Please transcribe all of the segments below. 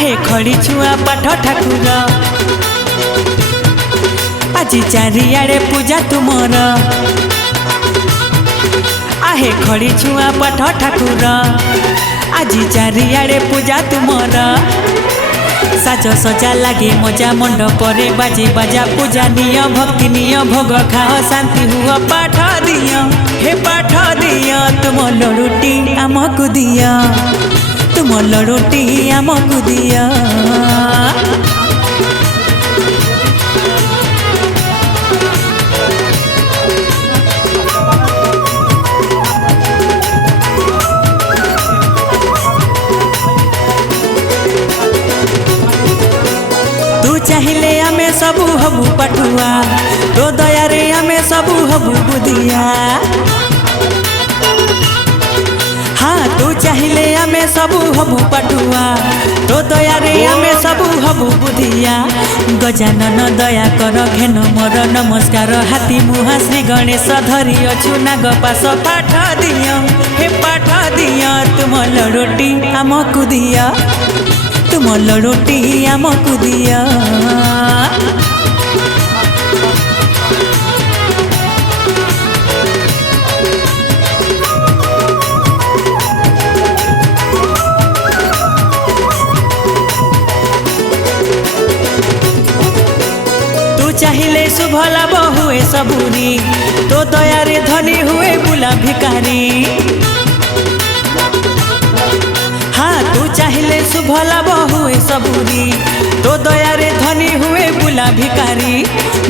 आहे खड़ी छुआ पाठ ठाकुर आज चारिआडे पूजा तुमर आहे खड़ी छुआ पाठ ठाकुर आज चारिआडे पूजा तुमर साज सजा लगे मजा मंडप बाजे बाजा पूजा निय भक्ति निय भोग खाओ शांति हुआ पाठ दिया हे पाठ दिया तुम लड़ुटी आमको दिया तुम लड़ुटी आमको दिया चाहिले आमे सबू हबू पठुआ तो दया रे आमे सबू हबू बुदिया हाँ तू चाहिले आमे सबू हबू पठुआ तो दया रे आमे सबू हबू बुदिया गजानन दया कर घेन मोर नमस्कार हाथी मुहा श्री गणेश धरी अछु नाग पास पाठ दिया हे पाठ दिया तुम लड़ोटी आमको दिया तुम लड़ोटी आमको दिया तू चाहिले शुभ लाभ हुए सबूरी तो दया रे धनी हुए बुला भिकारी हाँ तू चाहिले शुभ लाभ हुए सबूरी तो दया रे धनी हुए बुला भिकारी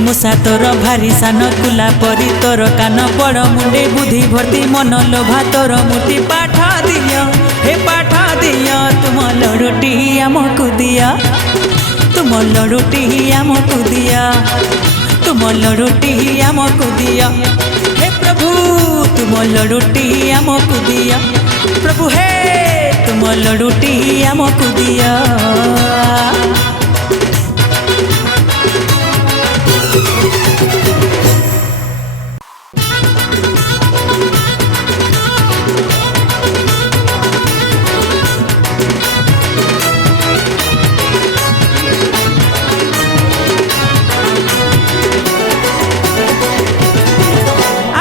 मुसा तोर भारी सान कुला परी तोर कान बड़ मुंडे बुद्धि भर्ती मन लोभा तोर मूर्ति पाठ दिया हे पाठ दिया तुम लड़ोटी आमको दिया तुम लड़ोटी आमको दिया तुम लड़ोटी आमको दिया हे प्रभु तुम लड़ोटी आमको दिया प्रभु हे तुम लड़ोटी आमको दिया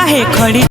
आहे खड़ी